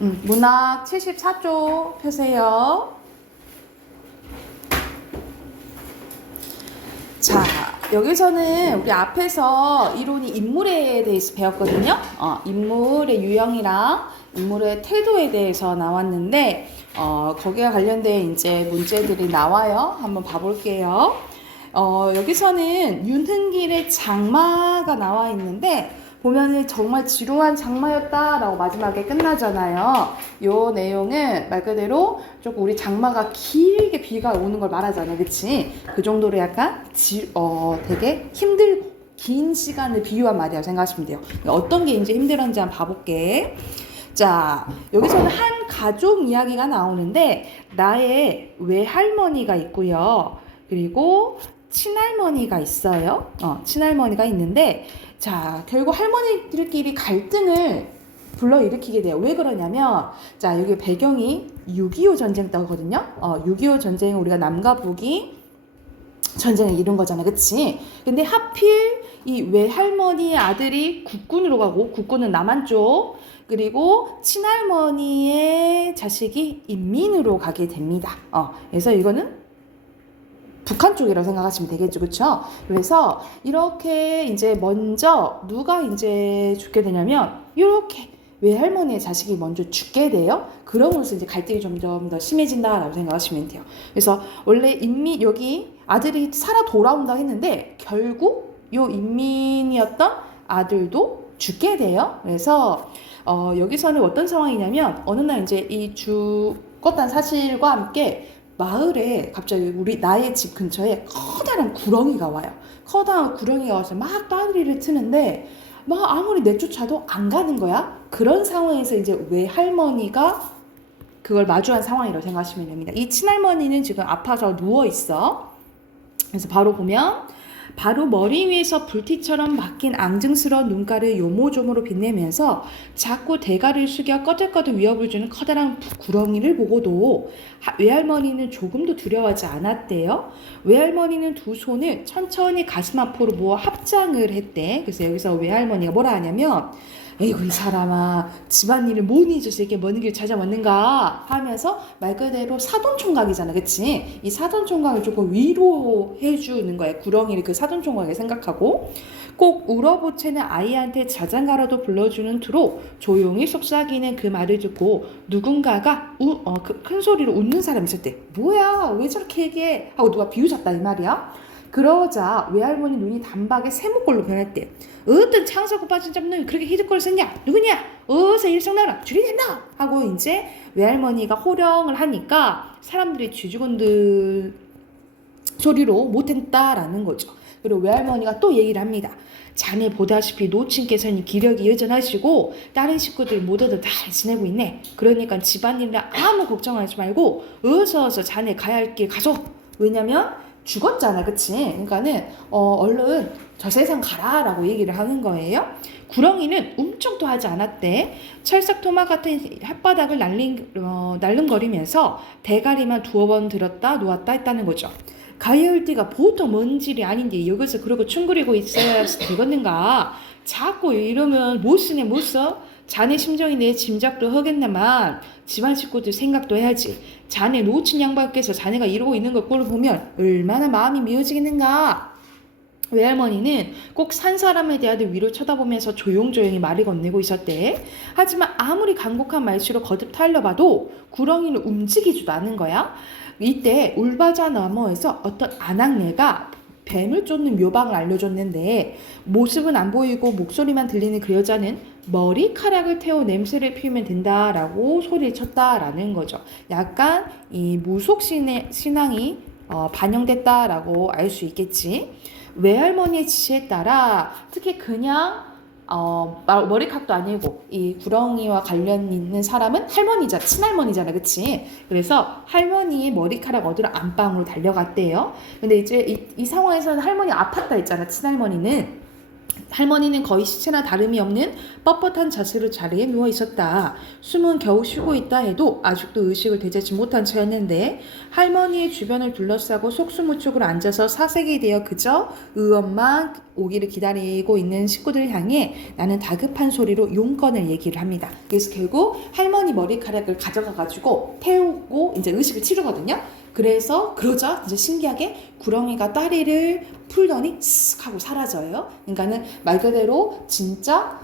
문학 74쪽 펴세요. 자, 여기서는 우리 앞에서 이론이 인물에 대해서 배웠거든요. 인물의 유형이랑 인물의 태도에 대해서 나왔는데, 거기에 관련된 이제 문제들이 나와요. 한번 봐볼게요. 여기서는 윤흥길의 장마가 나와 있는데, 보면은 정말 지루한 장마였다라고 마지막에 끝나잖아요. 요 내용은 말 그대로 조금 우리 장마가 길게 비가 오는 걸 말하잖아요. 그치? 그 정도로 약간 되게 힘들고 긴 시간을 비유한 말이라고 생각하시면 돼요. 어떤 게 이제 힘들었는지 한번 봐볼게. 자, 여기서는 한 가족 이야기가 나오는데 나의 외할머니가 있고요. 그리고 친할머니가 있어요. 친할머니가 있는데 자, 결국 할머니들끼리 갈등을 불러일으키게 돼요. 왜 그러냐면 자, 여기 배경이 6.25 전쟁 때거든요. 6.25 전쟁은 우리가 남과 북이 전쟁을 이룬 거잖아. 그치? 근데 하필 이 외할머니의 아들이 국군으로 가고 국군은 남한 쪽 그리고 친할머니의 자식이 인민으로 가게 됩니다. 그래서 이거는 북한 쪽이라고 생각하시면 되겠죠. 그쵸? 그래서 이렇게 이제 먼저 누가 이제 죽게 되냐면 이렇게 외할머니의 자식이 먼저 죽게 돼요. 그러면서 이제 갈등이 점점 더 심해진다라고 생각하시면 돼요. 그래서 원래 여기 아들이 살아 돌아온다 했는데 결국 요 인민이었던 아들도 죽게 돼요. 그래서 여기서는 어떤 상황이냐면 어느 날 이제 이 죽었다는 사실과 함께 마을에 갑자기 나의 집 근처에 커다란 구렁이가 와요. 커다란 구렁이가 와서 막 따귀를 트는데 막 아무리 내쫓아도 안 가는 거야. 그런 상황에서 이제 외할머니가 그걸 마주한 상황이라고 생각하시면 됩니다. 이 친할머니는 지금 아파서 누워 있어. 그래서 바로 보면 바로 머리 위에서 불티처럼 막힌 앙증스러운 눈가를 요모조모로 빛내면서 자꾸 대가를 숙여 꺼들꺼들 위협을 주는 커다란 구렁이를 보고도 외할머니는 조금도 두려워하지 않았대요. 외할머니는 두 손을 천천히 가슴 앞으로 모아 합장을 했대. 그래서 여기서 외할머니가 뭐라 하냐면 에이구 이 사람아 집안일을 못 잊어서 이렇게 먼 길 찾아왔는가 하면서 말 그대로 사돈총각이잖아. 그치? 이 사돈총각을 조금 위로해주는 거야. 구렁이를 그 사돈총각에 생각하고 꼭 울어보채는 아이한테 자장가라도 불러주는 투로 조용히 속삭이는 그 말을 듣고 누군가가 큰 소리로 웃는 사람이 있었대. 뭐야 왜 저렇게 얘기해 하고 누가 비웃었다 이 말이야. 그러자 외할머니 눈이 단박에 세모꼴로 변했대. 어떤 창사고 빠진 잡놈이 그렇게 히든꼴을 썼냐? 누구냐? 어서 일성 나라 줄이 됐나? 하고 이제 외할머니가 호령을 하니까 사람들이 쥐죽은들 소리로 못했다라는 거죠. 그리고 외할머니가 또 얘기를 합니다. 자네 보다시피 노친께서는 기력이 여전하시고 다른 식구들 모두들 잘 지내고 있네. 그러니까 집안일이라 아무 걱정하지 말고 어서 자네 가야 할 길 가소. 왜냐면 죽었잖아. 그치? 그러니까는 얼른 저 세상 가라 라고 얘기를 하는 거예요. 구렁이는 움쩍도 하지 않았대. 철삭 토막 같은 혓바닥을 날름거리면서 대가리만 두어 번 들었다 놓았다 했다는 거죠. 가야 할 때가 보통 먼 질이 아닌데 여기서 그러고 춤그리고 있어야 되겠는가. 자꾸 이러면 못 쓰네 못 써. 자네 심정이 내 짐작도 하겠나만 집안 식구들 생각도 해야지. 자네 노친 양반께서 자네가 이러고 있는 걸 보면 얼마나 마음이 미어지겠는가. 외할머니는 꼭 산 사람에 대하여 위로 쳐다보면서 조용조용히 말을 건네고 있었대. 하지만 아무리 간곡한 말씨로 거듭 타일러봐도 구렁이는 움직이지도 않는 거야. 이때 울바자 너머에서 어떤 아낙네가 뱀을 쫓는 묘방을 알려줬는데 모습은 안 보이고 목소리만 들리는 그 여자는 머리카락을 태워 냄새를 피우면 된다라고 소리를 쳤다라는 거죠. 약간 이 무속신앙이 반영됐다라고 알 수 있겠지. 외할머니의 지시에 따라 특히 그냥 머리카락도 아니고 이 구렁이와 관련 있는 사람은 할머니잖아. 친할머니잖아. 그치? 그래서 할머니의 머리카락 얻으러 안방으로 달려갔대요. 근데 이제 이 상황에서는 할머니 아팠다 했잖아. 친할머니는. 할머니는 거의 시체나 다름이 없는 뻣뻣한 자세로 자리에 누워 있었다. 숨은 겨우 쉬고 있다 해도 아직도 의식을 되찾지 못한 채였는데 할머니의 주변을 둘러싸고 속수무책으로 앉아서 사색이 되어 그저 의원만 오기를 기다리고 있는 식구들을 향해 나는 다급한 소리로 용건을 얘기를 합니다. 그래서 결국 할머니 머리카락을 가져가가지고 태우고 이제 의식을 치르거든요. 그래서 그러자 이제 신기하게 구렁이가 다리를 풀더니 쓱 하고 사라져요. 그러니까는 말 그대로 진짜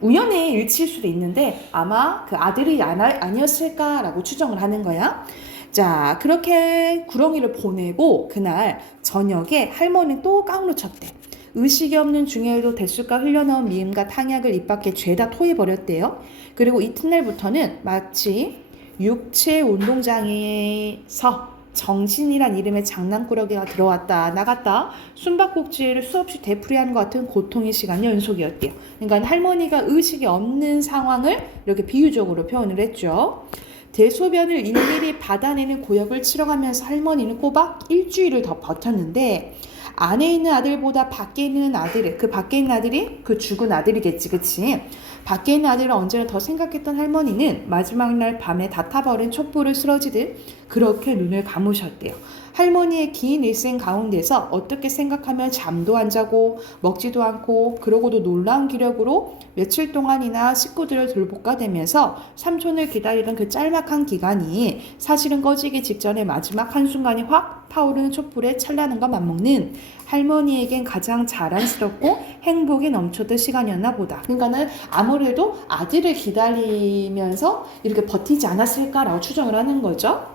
우연의 일치일 수도 있는데 아마 그 아들이 아니었을까라고 추정을 하는 거야. 자, 그렇게 구렁이를 보내고 그날 저녁에 할머니는 또 깡으로 쳤대. 의식이 없는 중에도 대수가 흘려나온 미음과 탕약을 입 밖에 죄다 토해버렸대요. 그리고 이튿날부터는 마치 육체 운동장에서 정신이란 이름의 장난꾸러기가 들어왔다 나갔다 숨바꼭질을 수없이 되풀이하는 것 같은 고통의 시간 연속이었대요. 그러니까 할머니가 의식이 없는 상황을 이렇게 비유적으로 표현을 했죠. 대소변을 일일이 받아내는 고역을 치러가면서 할머니는 꼬박 일주일을 더 버텼는데 안에 있는 아들보다 밖에 있는 아들, 그 밖에 있는 아들이 그 죽은 아들이겠지, 그치? 밖에 있는 아들을 언제나 더 생각했던 할머니는 마지막 날 밤에 다 타버린 촛불을 쓰러지듯 그렇게 눈을 감으셨대요. 할머니의 긴 일생 가운데서 어떻게 생각하면 잠도 안 자고 먹지도 않고 그러고도 놀라운 기력으로 며칠 동안이나 식구들을 돌볶아대면서 삼촌을 기다리던 그 짤막한 기간이 사실은 꺼지기 직전에 마지막 한순간이 확 타오르는 촛불에 찬란함과 맞먹는 할머니에겐 가장 자랑스럽고 행복이 넘쳤던 시간이었나 보다. 그러니까는 아무래도 아들을 기다리면서 이렇게 버티지 않았을까라고 추정을 하는 거죠.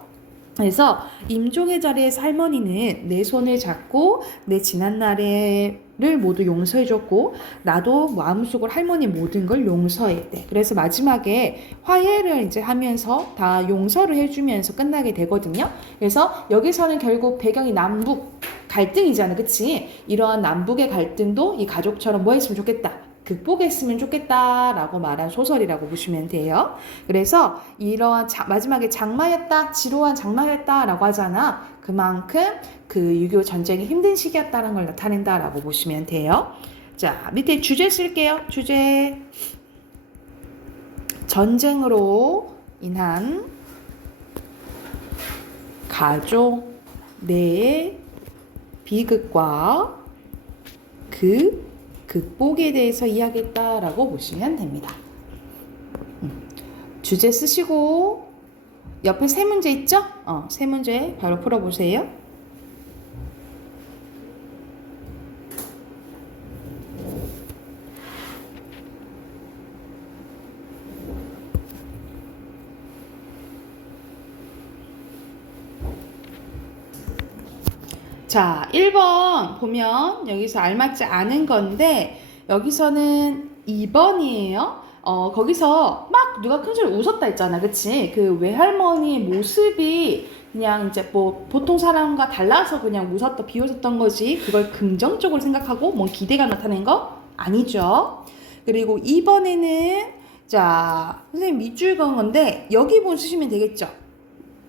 그래서 임종의 자리에서 할머니는 내 손을 잡고 내 지난날을 모두 용서해줬고 나도 마음속으로 할머니 모든 걸 용서했대. 그래서 마지막에 화해를 이제 하면서 다 용서를 해주면서 끝나게 되거든요. 그래서 여기서는 결국 배경이 남북 갈등이잖아, 그치? 이러한 남북의 갈등도 이 가족처럼 뭐 했으면 좋겠다, 극복했으면 좋겠다라고 말한 소설이라고 보시면 돼요. 그래서 이러한 마지막에 장마였다, 지루한 장마였다라고 하잖아. 그만큼 그 6.25 전쟁이 힘든 시기였다는 걸 나타낸다라고 보시면 돼요. 자, 밑에 주제 쓸게요. 주제. 전쟁으로 인한 가족 내의 비극과 그 극복에 대해서 이야기했다라고 보시면 됩니다. 주제 쓰시고 옆에 세 문제 있죠? 세 문제 바로 풀어보세요. 자, 1번 보면 여기서 알맞지 않은 건데 여기서는 2번이에요. 거기서 막 누가 큰 소리 웃었다 했잖아, 그치? 그 외할머니의 모습이 그냥 이제 뭐 보통 사람과 달라서 그냥 웃었다 비웃었던 거지 그걸 긍정적으로 생각하고 뭐 기대가 나타낸 거 아니죠. 그리고 2번에는 자, 선생님 밑줄 그은 건데 여기 부분 쓰시면 되겠죠.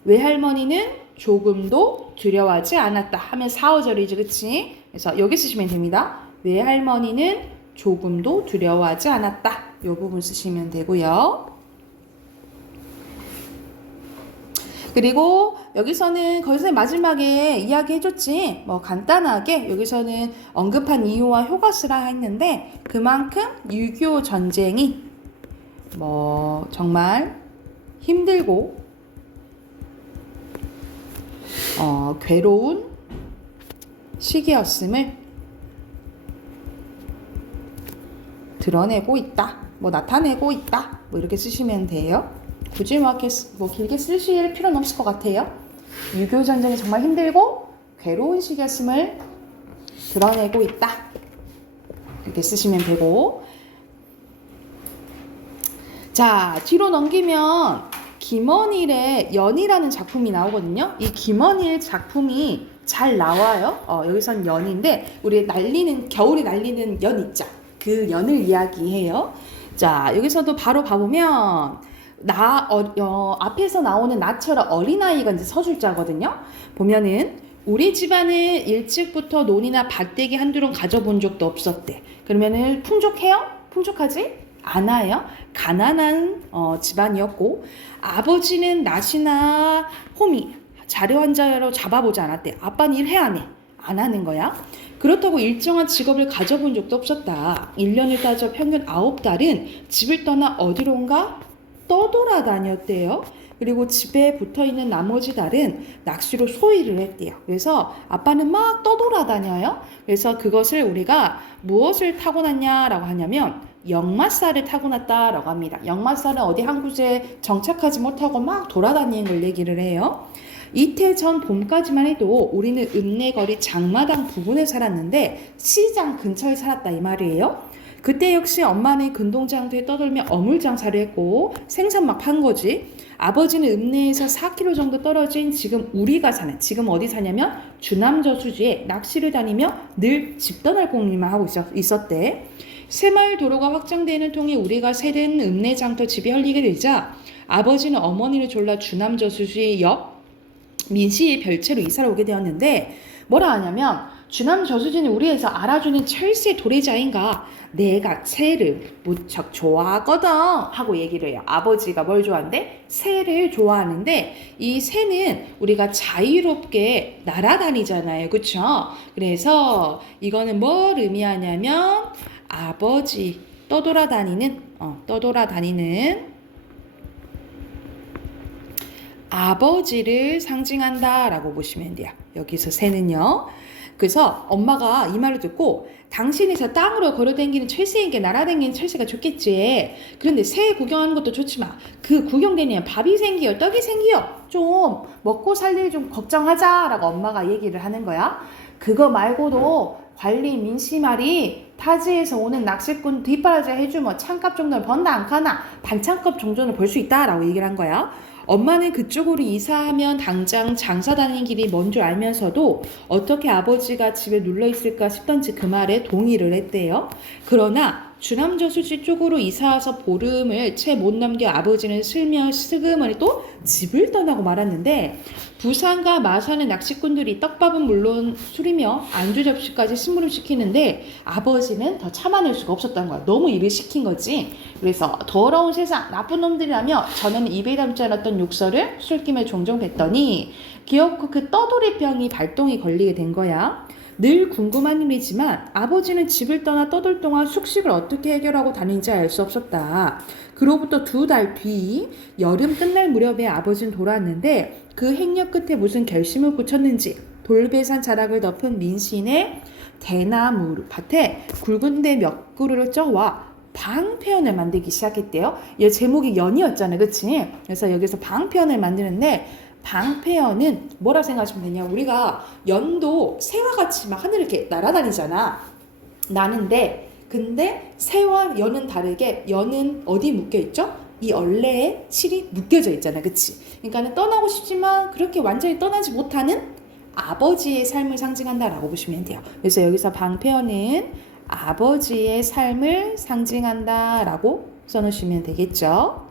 외할머니는 조금도 두려워하지 않았다 하면 4, 5절이죠, 그치? 그래서 여기 쓰시면 됩니다. 외할머니는 조금도 두려워하지 않았다. 이 부분 쓰시면 되고요. 그리고 여기서는 거기서 마지막에 이야기해줬지. 뭐 간단하게 여기서는 언급한 이유와 효과 쓰라 했는데 그만큼 6.25 전쟁이 뭐 정말 힘들고 괴로운 시기였음을 드러내고 있다, 뭐 나타내고 있다, 뭐 이렇게 쓰시면 돼요. 굳이 뭐 길게 쓰실 필요는 없을 것 같아요. 6.25 전쟁이 정말 힘들고 괴로운 시기였음을 드러내고 있다, 이렇게 쓰시면 되고. 자, 뒤로 넘기면 김원일의 연이라는 작품이 나오거든요. 이 김원일 작품이 잘 나와요. 여기선 연인데 우리 겨울에 날리는 연 있죠. 그 연을 이야기해요. 자, 여기서도 바로 봐보면 앞에서 나오는 나처럼 어린아이가 이제 서술자거든요. 보면은 우리 집안은 일찍부터 논이나 밭대기 한두 론 가져본 적도 없었대. 그러면은 풍족해요? 풍족하지? 않아요. 가난한 집안이었고 아버지는 낫이나 호미, 자료 환자로 잡아보지 않았대. 아빠는 일해 안 해? 안 하는 거야. 그렇다고 일정한 직업을 가져본 적도 없었다. 1년을 따져 평균 9달은 집을 떠나 어디론가 떠돌아다녔대요. 그리고 집에 붙어있는 나머지 달은 낚시로 소일을 했대요. 그래서 아빠는 막 떠돌아다녀요. 그래서 그것을 우리가 무엇을 타고났냐라고 하냐면 역마살을 타고났다라고 합니다. 역마살은 어디 한 곳에 정착하지 못하고 막 돌아다니는 걸 얘기를 해요. 이태 전 봄까지만 해도 우리는 읍내거리 장마당 부근에 살았는데 시장 근처에 살았다 이 말이에요. 그때 역시 엄마는 근동장터에 떠돌며 어물장사를 했고 생선 막 판 거지. 아버지는 읍내에서 4km 정도 떨어진 지금 우리가 사는, 지금 어디 사냐면 주남저수지에 낚시를 다니며 늘 집 떠날 공리만 하고 있었대. 새마을 도로가 확장되는 통에 우리가 새는 읍내장터 집이 헐리게 되자 아버지는 어머니를 졸라 주남저수지 옆 민시의 별채로 이사를 오게 되었는데 뭐라 하냐면 주남저수지는 우리에서 알아주는 철새 도래자인가 내가 새를 무척 좋아하거든 하고 얘기를 해요. 아버지가 뭘 좋아한대? 새를 좋아하는데 이 새는 우리가 자유롭게 날아다니잖아요. 그쵸? 그래서 이거는 뭘 의미하냐면 아버지 떠돌아다니는 아버지를 상징한다라고 보시면 돼요. 여기서 새는요. 그래서 엄마가 이 말을 듣고 당신이 저 땅으로 걸어다니는 철새에게 날아다니는 철새가 좋겠지. 그런데 새 구경하는 것도 좋지만 그 구경되면 밥이 생기요, 떡이 생기요. 좀 먹고 살 일 좀 걱정하자라고 엄마가 얘기를 하는 거야. 그거 말고도 관리 민씨 말이 타지에서 오는 낚시꾼 뒷바라지 해주면 찬값 정도는 번다 안 가나 반찬값 정도는 벌 수 있다라고 얘기를 한 거야. 엄마는 그쪽으로 이사하면 당장 장사 다니는 길이 먼 줄 알면서도 어떻게 아버지가 집에 눌러있을까 싶던지 그 말에 동의를 했대요. 그러나 주남저수지 쪽으로 이사와서 보름을 채 못 넘겨 아버지는 슬그머니 또 집을 떠나고 말았는데 부산과 마산의 낚시꾼들이 떡밥은 물론 술이며 안주 접시까지 심부름시키는데 아버지는 더 참아낼 수가 없었던 거야. 너무 입을 시킨 거지. 그래서 더러운 세상 나쁜 놈들이라며 전에는 입에 담지 않았던 욕설을 술김에 종종 뱉더니 기어코 그 떠돌이병이 발동이 걸리게 된 거야. 늘 궁금한 일이지만 아버지는 집을 떠나 떠돌 동안 숙식을 어떻게 해결하고 다니는지 알 수 없었다. 그로부터 2달 뒤 여름 끝날 무렵에 아버지는 돌아왔는데 그 행렬 끝에 무슨 결심을 굳혔는지 돌배산 자락을 덮은 민신의 대나무 밭에 굵은 데 몇 그루를 쪄와 방패연을 만들기 시작했대요. 얘 제목이 연이었잖아, 그치? 그래서 여기서 방패연을 만드는데 방패연은 뭐라 생각하시면 되냐? 우리가 연도 새와 같이 막 하늘 이렇게 날아다니잖아. 나는데 근데 새와 연은 다르게 연은 어디 묶여있죠? 이 얼레에 실이 묶여져 있잖아, 그치? 그러니까는 떠나고 싶지만 그렇게 완전히 떠나지 못하는 아버지의 삶을 상징한다라고 보시면 돼요. 그래서 여기서 방패연은 아버지의 삶을 상징한다라고 써놓으시면 되겠죠.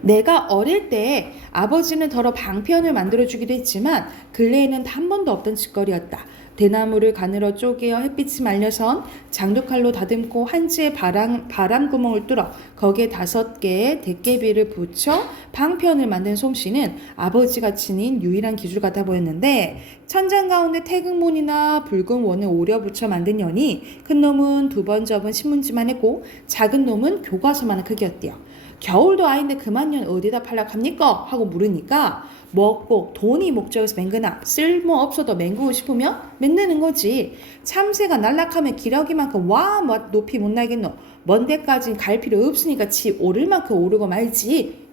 내가 어릴 때 아버지는 더러 방편을 만들어주기도 했지만 근래에는 한 번도 없던 짓거리였다. 대나무를 가늘어 쪼개어 햇빛이 말려선 장독칼로 다듬고 한지에 바람구멍을 뚫어 거기에 5개의 대깨비를 붙여 방편을 만든 솜씨는 아버지가 지닌 유일한 기술 같아 보였는데 천장 가운데 태극문이나 붉은 원을 오려 붙여 만든 연이 큰 놈은 2번 접은 신문지만 했고 작은 놈은 교과서만한 크기였대요. 겨울도 아닌데 그만 연 어디다 팔락합니까? 하고 물으니까 먹고 돈이 목적에서 맹그나 쓸모없어도 맹구고 싶으면 맨드는 거지. 참새가 날락하면 기러기만큼 와 높이 못 날겠노. 먼 데까지 갈 필요 없으니까 지 오를 만큼 오르고 말지.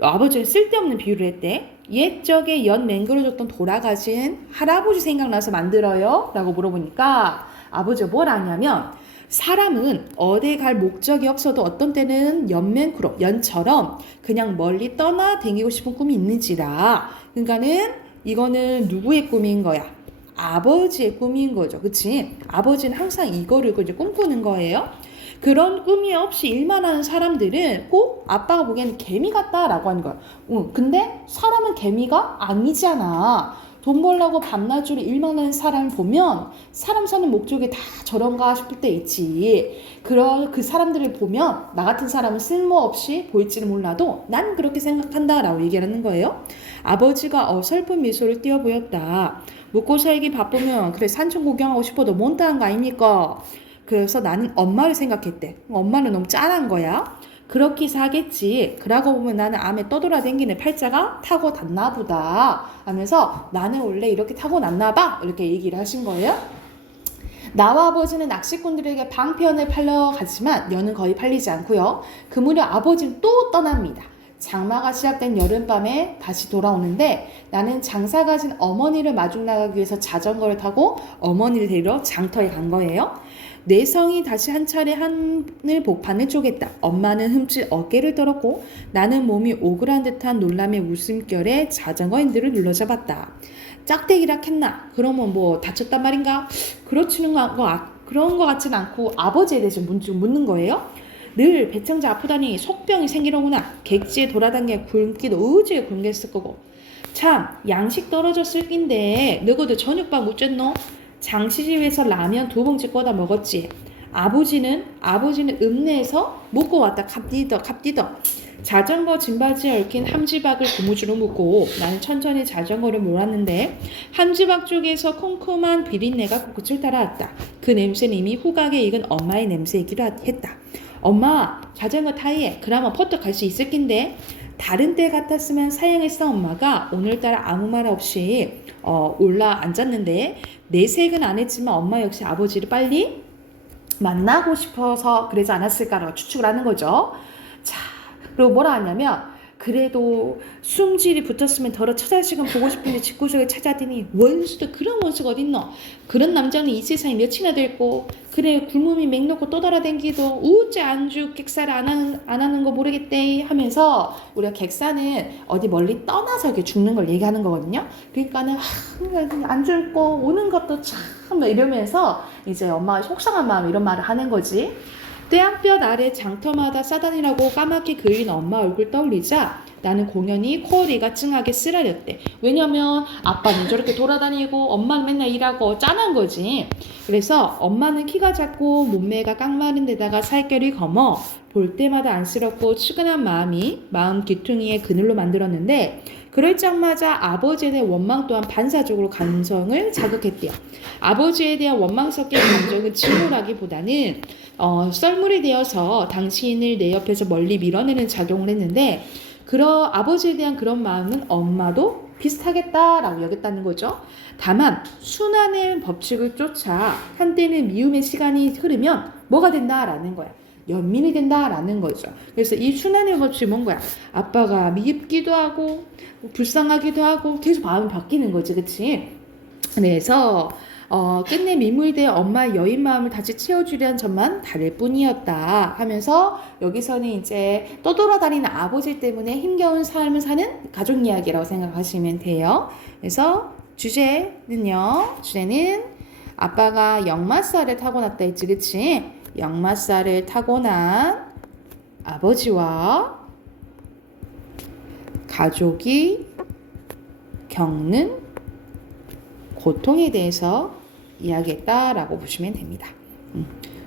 아버지는 쓸데없는 비유를 했대. 옛적에 연 맹그러졌던 돌아가신 할아버지 생각나서 만들어요? 라고 물어보니까 아버지가 뭘 하냐면 사람은 어디 갈 목적이 없어도 어떤 때는 연맹크로 연처럼 그냥 멀리 떠나 다니고 싶은 꿈이 있는지라. 그러니까는 이거는 누구의 꿈인 거야? 아버지의 꿈인 거죠. 그치? 아버지는 항상 이거를 이제 꿈꾸는 거예요. 그런 꿈이 없이 일만 하는 사람들은 꼭 아빠가 보기에는 개미 같다라고 하는 거야. 근데 사람은 개미가 아니잖아. 돈 벌려고 밤낮으로 일만 하는 사람 보면 사람 사는 목적이 다 저런가 싶을 때 있지. 그 사람들을 보면 나 같은 사람은 쓸모없이 보일지는 몰라도 난 그렇게 생각한다라고 얘기하는 거예요. 아버지가 어설픈 미소를 띄어 보였다. 먹고 살기 바쁘면 그래 산천 구경하고 싶어도 못하는 거 아닙니까? 그래서 나는 엄마를 생각했대. 엄마는 너무 짠한 거야. 그렇게 사겠지. 그러고 보면 나는 암에 떠돌아다니는 팔자가 타고났나 보다 하면서 나는 원래 이렇게 타고났나 봐 이렇게 얘기를 하신 거예요. 나와 아버지는 낚시꾼들에게 방편을 팔러 가지만 연은 거의 팔리지 않고요. 그 무렵 아버지는 또 떠납니다. 장마가 시작된 여름밤에 다시 돌아오는데 나는 장사 가진 어머니를 마중 나가기 위해서 자전거를 타고 어머니를 데리러 장터에 간 거예요. 내 성이 다시 한 차례 하늘 복판을 쪼갰다. 엄마는 흠칫 어깨를 떨었고 나는 몸이 오그란 듯한 놀람의 웃음결에 자전거 핸들을 눌러잡았다. 짝대기라 했나? 그러면 뭐 다쳤단 말인가? 그런 거 같지는 않고 아버지에 대해서 묻는 거예요. 늘 배창자 아프다니 속병이 생기는구나. 객지에 돌아다니며 굶기도 어지에 굶겼을 거고. 참 양식 떨어졌을 낀데 너희도 저녁밥 못 줬노? 장시집에서 라면 2봉지 꺼다 먹었지. 아버지는 읍내에서 먹고 왔다 갑디더. 자전거 짐바지에 얽힌 함지박을 고무줄로 묶고 나는 천천히 자전거를 몰았는데 함지박 쪽에서 쿰쿰한 비린내가 코끝을 따라왔다. 그 냄새는 이미 후각에 익은 엄마의 냄새이기도 했다. 엄마 자전거 타이에 그나마 퍼뜩 갈 수 있을 낀데. 다른 때 같았으면 사양했어. 엄마가 오늘따라 아무 말 없이 올라 앉았는데 내색은 안 했지만 엄마 역시 아버지를 빨리 만나고 싶어서 그러지 않았을까라고 추측을 하는 거죠. 자, 그리고 뭐라 하냐면 그래도 숨질이 붙었으면 더러 처자식은 보고 싶은데 집구석에 찾아더니 원수도 그런 원수가 어딨노. 그런 남자는 이 세상에 몇이나 됐고 그래 굶음이 맹놓고 떠돌아댕기도 우째 안주 객사를 안 하는 거 모르겠대 하면서 우리가 객사는 어디 멀리 떠나서 이렇게 죽는 걸 얘기하는 거거든요. 그러니까는 안 죽고 오는 것도 참 이러면서 이제 엄마가 속상한 마음 이런 말을 하는 거지. 떼양볕 아래 장터마다 싸다니라고 까맣게 그린 엄마 얼굴 떠올리자 나는 공연히 코어리가 찡하게 쓰라렸대. 왜냐면 아빠는 저렇게 돌아다니고 엄마는 맨날 일하고 짠한 거지. 그래서 엄마는 키가 작고 몸매가 깡마른 데다가 살결이 검어 볼 때마다 안쓰럽고 측은한 마음 귀퉁이의 그늘로 만들었는데 그럴 적마자 아버지에 대한 원망 또한 반사적으로 감성을 자극했대요. 아버지에 대한 원망 섞인 감정은 침울하기보다는 썰물이 되어서 당신을 내 옆에서 멀리 밀어내는 작용을 했는데 아버지에 대한 그런 마음은 엄마도 비슷하겠다라고 여겼다는 거죠. 다만 순환의 법칙을 쫓아 한때는 미움의 시간이 흐르면 뭐가 된다라는 거야. 연민이 된다라는 거죠. 그래서 이 순환의 법칙이 뭔 거야? 아빠가 미흡기도 하고 불쌍하기도 하고 계속 마음이 바뀌는 거지, 그치? 그래서 끝내 미물된 엄마의 여인 마음을 다시 채워주려는 점만 다를 뿐이었다 하면서 여기서는 이제 떠돌아다니는 아버지 때문에 힘겨운 삶을 사는 가족 이야기라고 생각하시면 돼요. 그래서 주제는 아빠가 역마살을 타고났다 했지, 그치? 역마살을 타고난 아버지와 가족이 겪는 고통에 대해서 이야기했다라고 보시면 됩니다.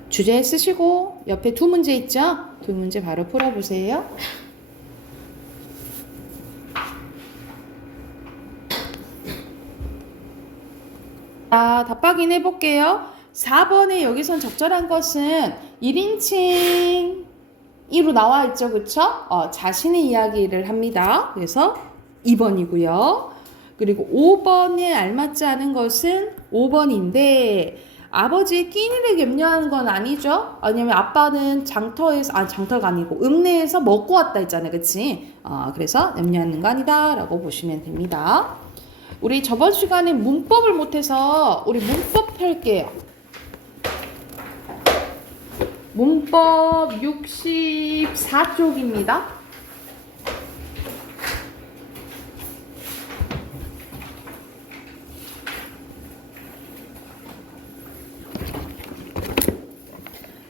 주제 쓰시고 옆에 2문제 있죠? 2문제 바로 풀어보세요. 자, 답박인 해볼게요. 4번에 여기선 적절한 것은 1인칭 2로 나와 있죠, 그쵸? 자신의 이야기를 합니다. 그래서 2번이고요. 그리고 5번에 알맞지 않은 것은 5번인데 아버지의 끼니를 염려하는 건 아니죠. 왜냐면 아빠는 장터가 아니고 읍내에서 먹고 왔다 했잖아요, 그치? 그래서 염려하는 거 아니다 라고 보시면 됩니다. 우리 저번 시간에 문법을 못해서 우리 문법 펼게요. 문법 64쪽입니다.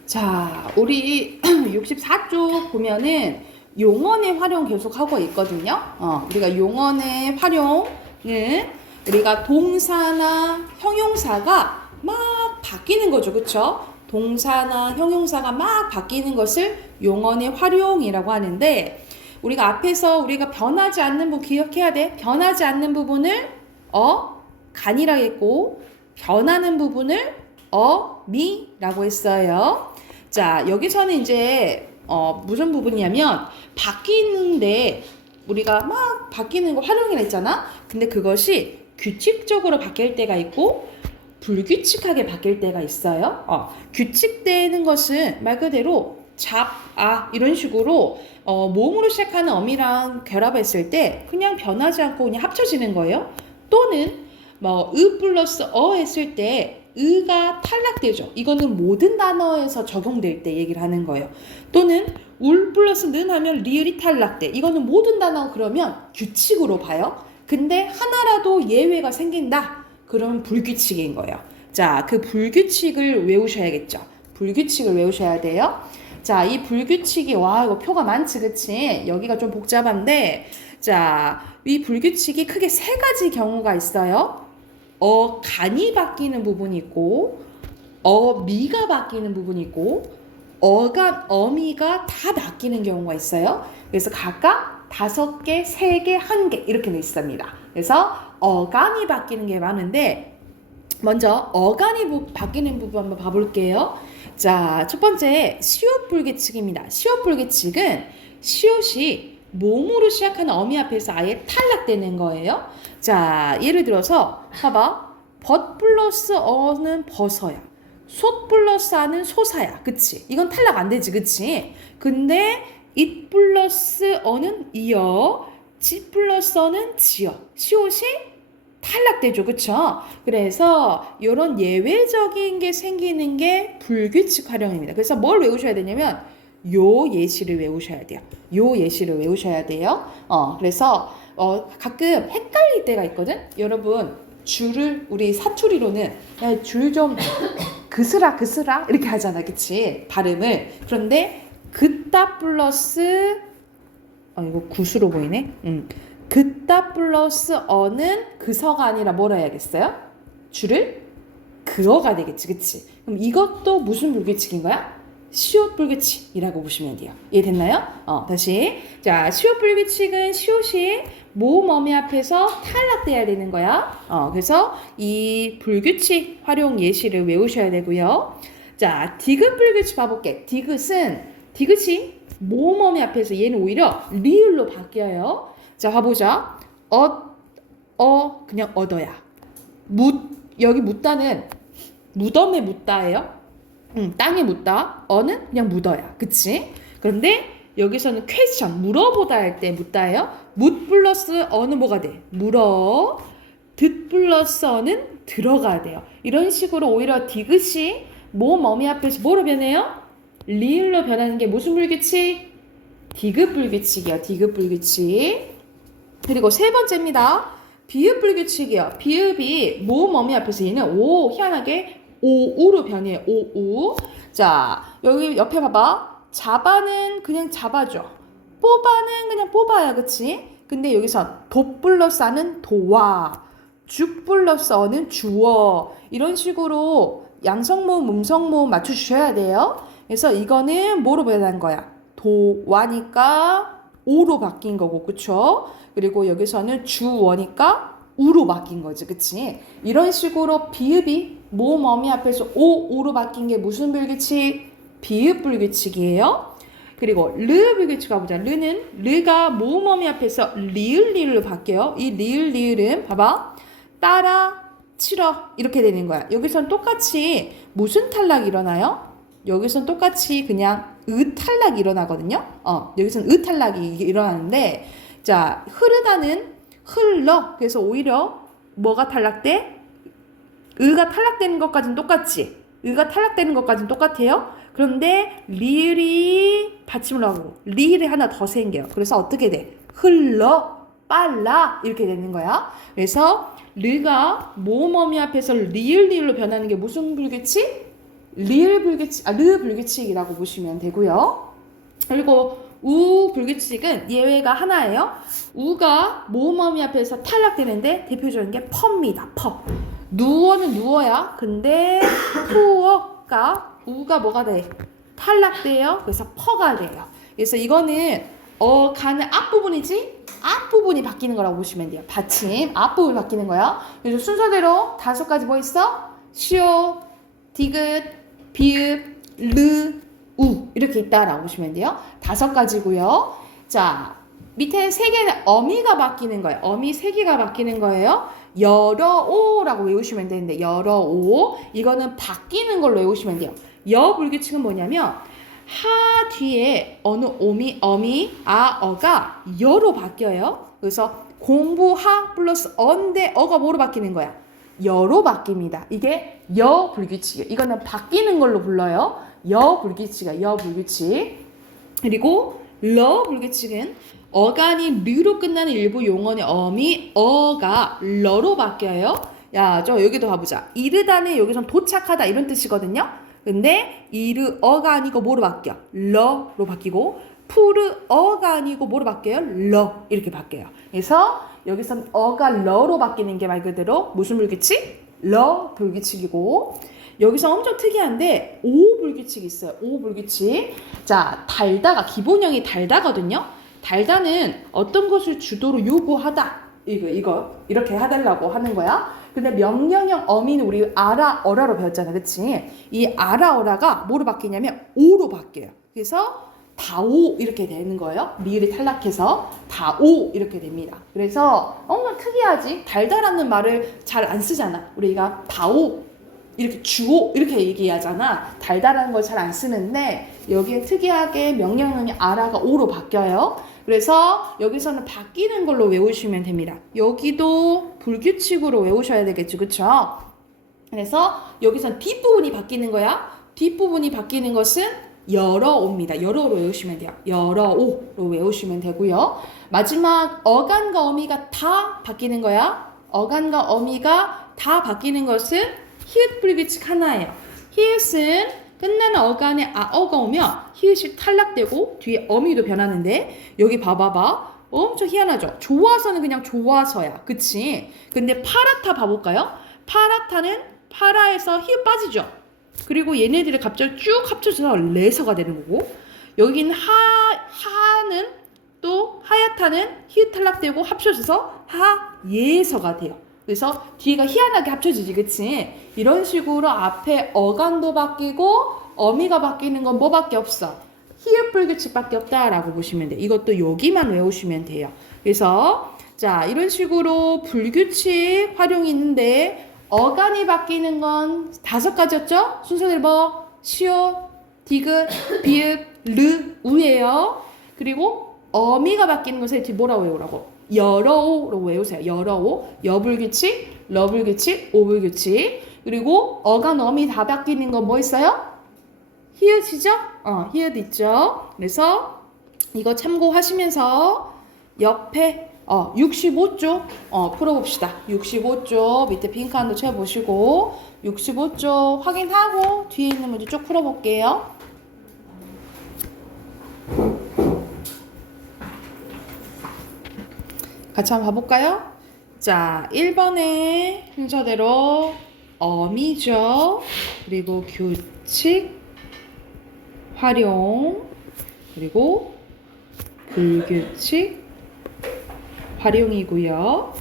자, 우리 64쪽 보면은 용언의 활용 계속 하고 있거든요. 우리가 용언의 활용은 우리가 동사나 형용사가 막 바뀌는 거죠. 그쵸? 동사나 형용사가 막 바뀌는 것을 용언의 활용이라고 하는데, 우리가 앞에서 우리가 변하지 않는 부분 기억해야 돼. 변하지 않는 부분을 간이라고 했고, 변하는 부분을 미라고 했어요. 자, 여기서는 이제 무슨 부분이냐면 바뀌는데, 우리가 막 바뀌는 거 활용이라 했잖아. 근데 그것이 규칙적으로 바뀔 때가 있고 불규칙하게 바뀔 때가 있어요. 규칙되는 것은 말 그대로 이런 식으로 모음으로 시작하는 어미랑 결합했을 때 그냥 변하지 않고 그냥 합쳐지는 거예요. 또는 플러스 했을 때 의가 탈락되죠. 이거는 모든 단어에서 적용될 때 얘기를 하는 거예요. 또는 울 플러스 는 하면 리을이 탈락돼. 이거는 모든 단어 그러면 규칙으로 봐요. 근데 하나라도 예외가 생긴다. 그러면 불규칙인 거예요. 자, 그 불규칙을 외우셔야겠죠. 불규칙을 외우셔야 돼요. 자, 이 불규칙이 이거 표가 많지, 그치? 여기가 좀 복잡한데, 자, 이 불규칙이 크게 세 가지 경우가 있어요. 간이 바뀌는 부분이 있고, 미가 바뀌는 부분이 있고, 어미가 다 바뀌는 경우가 있어요. 그래서 각각 5개, 3개, 1개 이렇게 돼 있습니다. 그래서 어간이 바뀌는 게 많은데, 먼저 어간이 바뀌는 부분 한번 봐볼게요. 자, 첫 번째 시옷 불규칙입니다. 시옷 불규칙은 시옷이 몸으로 시작하는 어미 앞에서 아예 탈락되는 거예요. 자, 예를 들어서 봐봐. 벗 플러스 어는 벗어야. 솥 플러스 아는 소사야. 그치? 이건 탈락 안 되지. 그치? 근데 잇 플러스 어는 이어, 지 플러스 어는 지어. 시옷이 탈락되죠. 그쵸? 그래서 이런 예외적인 게 생기는 게 불규칙 활용입니다. 그래서 뭘 외우셔야 되냐면 요 예시를 외우셔야 돼요. 요 예시를 외우셔야 돼요. 그래서 가끔 헷갈릴 때가 있거든. 여러분 줄을 우리 사투리로는 줄 좀 그스라 이렇게 하잖아. 그치? 발음을. 그런데 그따 플러스 이거 구수로 보이네. 그따 플러스 어는 그서가 아니라 뭐라 해야겠어요? 줄을 그어가 되겠지. 그치? 그럼 이것도 무슨 불규칙인 거야? 시옷 불규칙이라고 보시면 돼요. 이해됐나요? 다시. 자, 시옷 불규칙은 시옷이 모음 어미 앞에서 탈락돼야 되는 거야. 그래서 이 불규칙 활용 예시를 외우셔야 되고요. 자, 디귿 불규칙 봐볼게. 디귿이 모음 어미 앞에서 얘는 오히려 리을로 바뀌어요. 자, 봐보자. 그냥 얻어야. 여기 묻다는 무덤에 묻다예요. 땅에 묻다. 어는 그냥 묻어야. 그치? 그런데 여기서는 퀘스천, 물어보다 할 때 묻다예요. 묻 플러스 어는 뭐가 돼? 물어. 듣 플러스 어는 들어가야 돼요. 이런 식으로 오히려 디귿이 모음 어미 앞에서 뭐로 변해요? 리을로 변하는 게 무슨 불규칙? 디귿 불규칙이요. 디귿 불규칙. 그리고 세 번째입니다. 비읍 불규칙이요. 비읍이 모음 어미 앞에서 얘는 희한하게 오우로 변해요. 오우. 자, 여기 옆에 봐봐. 잡아는 그냥 잡아줘. 뽑아는 그냥 뽑아야. 그치? 근데 여기서 도 플러스 아는 도와. 죽 플러스 어는 주어. 이런 식으로 양성모음, 음성모음 맞춰주셔야 돼요. 그래서 이거는 뭐로 변한 거야? 도와니까 오로 바뀐 거고. 그쵸? 그리고 여기서는 주어니까 우로 바뀐 거지. 그치? 이런 식으로 비읍이 모음 어미 앞에서 오로 바뀐 게 무슨 불규칙? 비읍 불규칙이에요. 그리고 르 불규칙 가보자. 르가 모음 어미 앞에서 리을로 바뀌어요. 이 리을은 봐봐. 따라 치러 이렇게 되는 거야. 여기선 똑같이 무슨 탈락이 일어나요? 여기선 똑같이 그냥 탈락이 일어나거든요. 여기선 탈락이 일어나는데, 자, 흐르다는 흘러. 그래서 오히려 뭐가 탈락돼? 의가 탈락되는 것까지는 똑같지. 의가 탈락되는 것까지는 똑같아요. 그런데 리을이 받침을 하고 리을이 하나 더 생겨요. 그래서 어떻게 돼? 흘러, 빨라 이렇게 되는 거야. 그래서 르가 모음 어미 앞에서 리을로 변하는 게 무슨 불규칙? 르 불규칙이라고 보시면 되고요. 그리고 우 불규칙은 예외가 하나예요. 우가 모음어미 앞에서 탈락되는데 대표적인 게 퍼입니다. 퍼. 누워는 누워야. 근데 푸어가 우가 뭐가 돼? 탈락돼요. 그래서 퍼가 돼요. 그래서 이거는 가는 앞부분이지? 앞부분이 바뀌는 거라고 보시면 돼요. 받침 앞부분이 바뀌는 거야. 그래서 순서대로 5가지 뭐 있어? 시옷, 디귿, 비읍, 르, 우 이렇게 있다라고 보시면 돼요. 5가지고요. 자, 밑에 3개는 어미가 바뀌는 거예요. 어미 3개가 바뀌는 거예요. 열어오라고 외우시면 되는데 열어오 이거는 바뀌는 걸로 외우시면 돼요. 여 불규칙은 뭐냐면 하 뒤에 어느 어미, 어가 여로 바뀌어요. 그래서 공부하 플러스 어인데 어가 뭐로 바뀌는 거야? 여로 바뀝니다. 이게 여 불규칙이에요. 이거는 바뀌는 걸로 불러요. 여 불규칙이야. 여 불규칙. 그리고 러 불규칙은 어간이 르로 끝나는 일부 용언의 어미 어가 러로 바뀌어요. 야, 저 여기도 봐보자. 이르다는 여기선 도착하다 이런 뜻이거든요. 근데 이르어가 아니고 뭐로 바뀌어? 러로 바뀌고 푸르어가 아니고 뭐로 바뀌어요? 러 이렇게 바뀌어요. 그래서 여기선 어가 러로 바뀌는 게 말 그대로 무슨 불규칙? 러 불규칙이고 여기서 엄청 특이한데 오 불규칙이 있어요. 오 불규칙. 자, 달다가 기본형이 달다거든요. 달다는 어떤 것을 주도로 요구하다. 이거 이렇게 해달라고 하는 거야. 근데 명령형 어미는 우리 아라 어라로 배웠잖아. 그치? 이 아라 어라가 뭐로 바뀌냐면 오로 바뀌어요. 그래서 다오 이렇게 되는 거예요. 리을이 탈락해서 다오 이렇게 됩니다. 그래서 엄청 특이하지? 달다라는 말을 잘 안 쓰잖아. 우리가 다오 이렇게 주오 이렇게 얘기하잖아. 달달한 걸 잘 안 쓰는데 여기에 특이하게 명령형이 아라가 오로 바뀌어요. 그래서 여기서는 바뀌는 걸로 외우시면 됩니다. 여기도 불규칙으로 외우셔야 되겠죠. 그쵸? 그래서 여기선 뒷부분이 바뀌는 거야. 뒷부분이 바뀌는 것은 열어옵니다. 열어로 외우시면 돼요. 열어오로 외우시면 되고요. 마지막 어간과 어미가 다 바뀌는 거야. 어간과 어미가 다 바뀌는 것은 히읗 불규칙 하나예요. 히읗은 끝나는 어간에 아어가 오면 히읗이 탈락되고 뒤에 어미도 변하는데 여기 봐봐봐. 엄청 희한하죠? 좋아서는 그냥 좋아서야. 그치? 근데 파라타 봐볼까요? 파라타는 파라에서 히읗 빠지죠? 그리고 얘네들이 갑자기 쭉 합쳐져서 레서가 되는 거고 여기는 하는 또 하야타는 히읗 탈락되고 합쳐져서 하예서가 돼요. 그래서 뒤가 희한하게 합쳐지지, 그치? 이런 식으로 앞에 어간도 바뀌고 어미가 바뀌는 건 뭐밖에 없어? 히읗 불규칙밖에 없다라고 보시면 돼요. 이것도 여기만 외우시면 돼요. 그래서 자 이런 식으로 불규칙 활용이 있는데 어간이 바뀌는 건 5가지였죠? 순서대로 뭐? 시옷, 디귿, 비읍, 르, 우예요. 그리고 어미가 바뀌는 것을 뒤 뭐라고 외우라고? 열어오로 외우세요. 열어오, 여불규칙, 러불규칙, 오불규칙. 그리고 어간 어미 다 바뀌는 건 뭐 있어요? 히읗이죠? 히읗 있죠. 그래서 이거 참고하시면서 옆에 65쪽 풀어봅시다. 65쪽 밑에 핑크 한도 채워보시고 65쪽 확인하고 뒤에 있는 문제 쭉 풀어볼게요. 같이 한번 봐볼까요? 자, 1번에 순서대로 어미죠. 그리고 규칙, 활용, 그리고 불규칙, 활용이고요.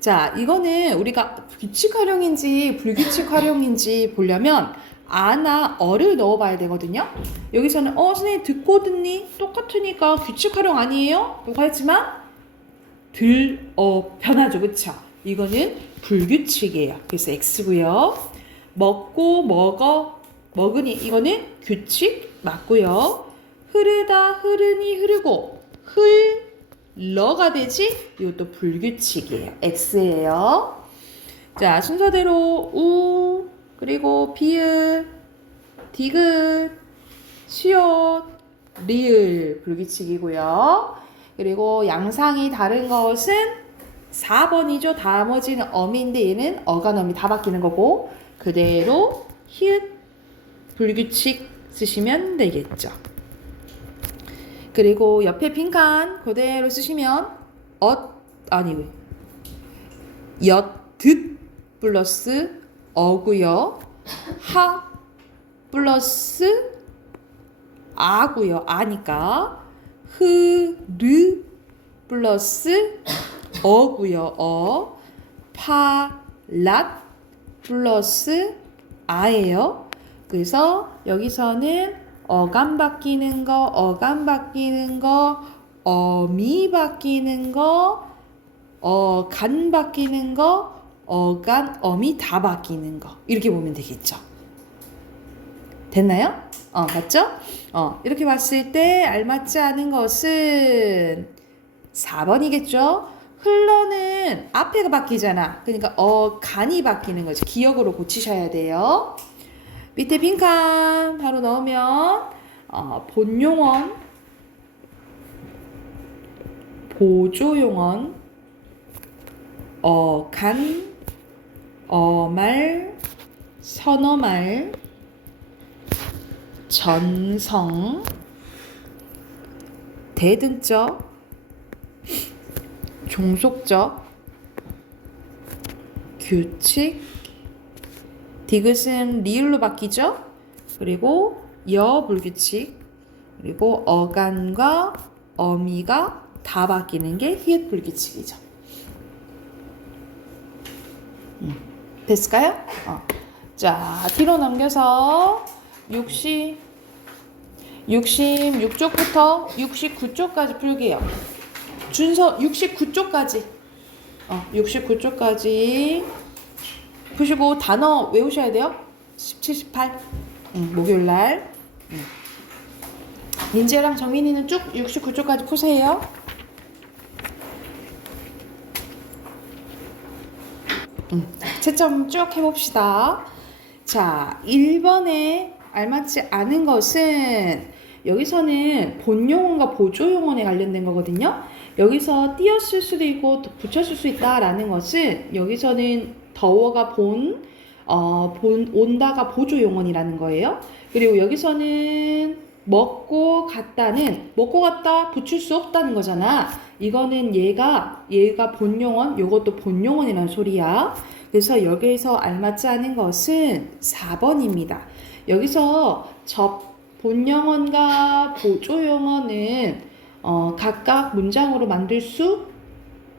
자, 이거는 우리가 규칙 활용인지 불규칙 활용인지 보려면 아나 어를 넣어봐야 되거든요. 여기서는 선생님 듣고 듣니? 똑같으니까 규칙 활용 아니에요? 라고 했지만 변하죠. 그쵸? 이거는 불규칙이에요. 그래서 X고요. 먹고 먹으니 이거는 규칙 맞고요. 흐르다 흐르니 흐르고 흘러가 되지 이것도 불규칙이에요. X예요. 자, 순서대로 우 그리고 비읍 디귿 시옷 리을 불규칙이고요. 그리고 양상이 다른 것은 4번이죠. 나머지는 어미인데 얘는 어간어미 다 바뀌는 거고 그대로 히읗 불규칙 쓰시면 되겠죠. 그리고 옆에 빈칸 그대로 쓰시면 엿듣 플러스 어고요. 하 플러스 아고요. 아니까 흐르 플러스 어고요. 파랏 플러스 아예요. 그래서 여기서는 어감 바뀌는 거, 어미 바뀌는 거, 어간 바뀌는 거, 어간, 어미 다 바뀌는 거. 이렇게 보면 되겠죠. 됐나요? 맞죠? 이렇게 봤을 때 알맞지 않은 것은 4번이겠죠? 흘러는 앞에가 바뀌잖아. 그러니까 간이 바뀌는 거지. 기억으로 고치셔야 돼요. 밑에 빈칸 바로 넣으면 본용언, 보조용언, 어간, 어말, 선어말, 전성, 대등적, 종속적, 규칙, 디귿은 리을로 바뀌죠. 그리고 여불규칙, 그리고 어간과 어미가 다 바뀌는 게 히읗불규칙이죠. 됐을까요? 자, 뒤로 넘겨서 66쪽부터 69쪽까지 풀게요. 준서 69쪽까지 69쪽까지 푸시고 단어 외우셔야 돼요. 17, 18 목요일날 민지랑 정민이는 쭉 69쪽까지 푸세요. 채점 쭉 해봅시다. 자, 1번에 알맞지 않은 것은 여기서는 본용언과 보조용언에 관련된 거거든요. 여기서 띄었을 수도 있고 붙였을 수 있다라는 것은 여기서는 더워가 온다가 보조용언이라는 거예요. 그리고 여기서는 먹고 갔다 붙일 수 없다는 거잖아. 이거는 얘가 본용언, 요것도 본용언이라는 소리야. 그래서 여기에서 알맞지 않은 것은 4번입니다. 여기서 본용언과 보조용언은 각각 문장으로 만들 수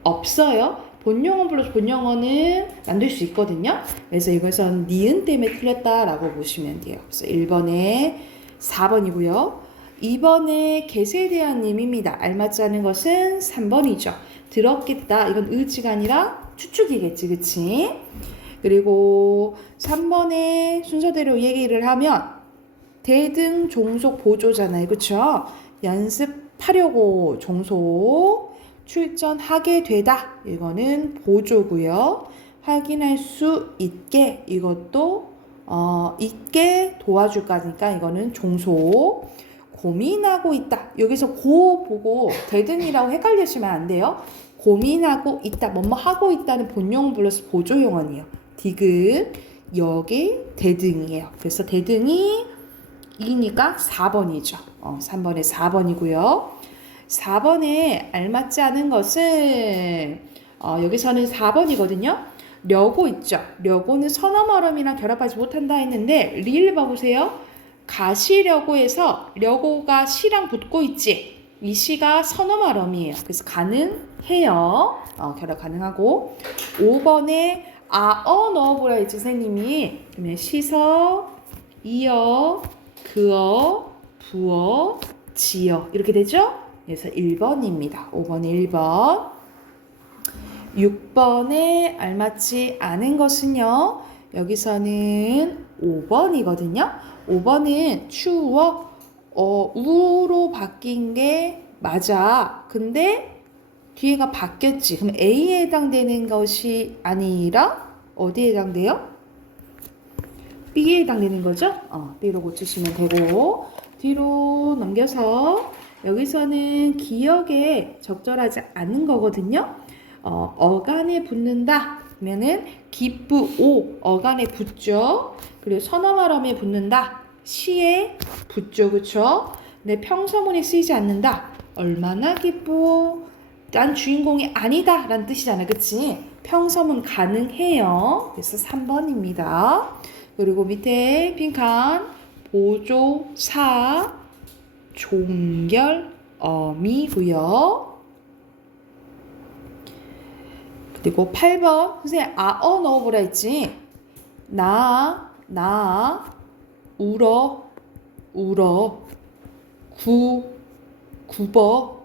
없어요. 본용언 플러스 본용언은 만들 수 있거든요. 그래서 이것은 니은 때문에 틀렸다라고 보시면 돼요. 그래서 1번에 4번이고요. 2번에 개세에 대한 의미입니다. 알맞지 않은 것은 3번이죠. 들었겠다. 이건 의지가 아니라 추측이겠지. 그치? 그리고 3번에 순서대로 얘기를 하면 대등 종속 보조잖아요. 그쵸? 연습하려고 종속, 출전하게 되다. 이거는 보조고요. 확인할 수 있게, 이것도 있게 도와줄 거니까 이거는 종속. 고민하고 있다. 여기서 고 보고 대등이라고 헷갈리시면 안 돼요. 고민하고 있다. 뭐뭐 하고 있다는 본용언 플러스 보조용언이에요. 디귿, 여기 대등이에요. 그래서 대등이 2니까 4번이죠. 3번에 4번이고요. 4번에 알맞지 않은 것은 여기서는 4번이거든요. 려고 있죠. 려고는 선어말음이랑 결합하지 못한다 했는데 리을 봐보세요. 가시려고 해서 려고가 시랑 붙고 있지. 이 시가 선어말음이에요. 그래서 가능해요. 결합 가능하고. 5번에 넣어보라 했지 선생님이. 그러면 시서, 이어, 그어, 부어, 지어 이렇게 되죠? 그래서 1번입니다. 5번에 1번. 6번에 알맞지 않은 것은요. 여기서는 5번이거든요. 5번은 추워 우로 바뀐 게 맞아. 근데 뒤에가 바뀌었지. 그럼 A에 해당되는 것이 아니라 어디에 해당돼요? B에 해당되는 거죠? B로 고치시면 되고. 뒤로 넘겨서 여기서는 기억에 적절하지 않은 거거든요. 어간에 붙는다 그러면은 기쁘 오 어간에 붙죠. 그리고 선어말음에 붙는다 시에 붙죠. 그쵸? 내 평서문에 쓰이지 않는다. 얼마나 기뻐. 난 주인공이 아니다 라는 뜻이잖아. 그치? 평서문 가능해요. 그래서 3번입니다. 그리고 밑에 빈칸 보조사 종결 어미고요. 그리고 8번 선생님 아어 넣어보라 했지. 나 울어 굽어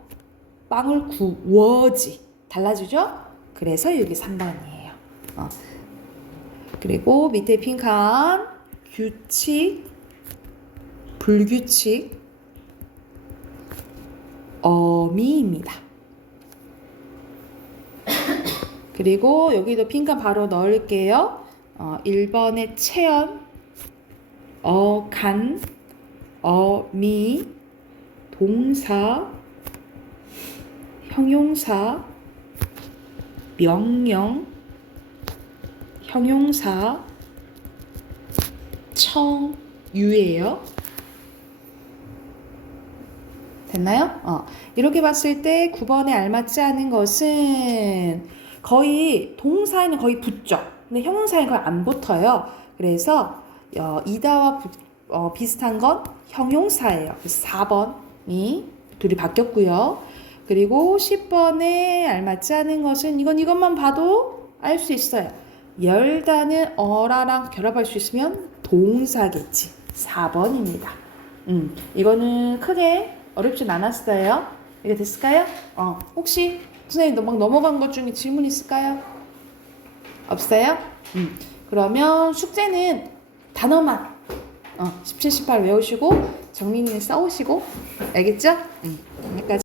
빵을 구워지 달라지죠? 그래서 여기 3번이에요. 그리고 밑에 빈칸 규칙 불규칙 어미입니다. 그리고 여기도 빈칸 바로 넣을게요. 1번에 체언 어간 어미 동사 형용사 명령 형용사 청유예요. 됐나요? 이렇게 봤을 때 9번에 알맞지 않은 것은 거의 동사에는 거의 붙죠. 근데 형용사에는 거의 안 붙어요. 그래서 이다와 비슷한 건 형용사예요. 그래서 4번이 둘이 바뀌었고요. 그리고 10번에 알맞지 않은 것은 이것만 봐도 알 수 있어요. 열다는 어라랑 결합할 수 있으면 동사겠지. 4번입니다. 이거는 크게 어렵진 않았어요. 이게 됐을까요? 혹시 선생님 막 넘어간 것 중에 질문 있을까요? 없어요? 그러면 숙제는 단어만 17, 18 외우시고 정민이는 써오시고 알겠죠? 여기까지.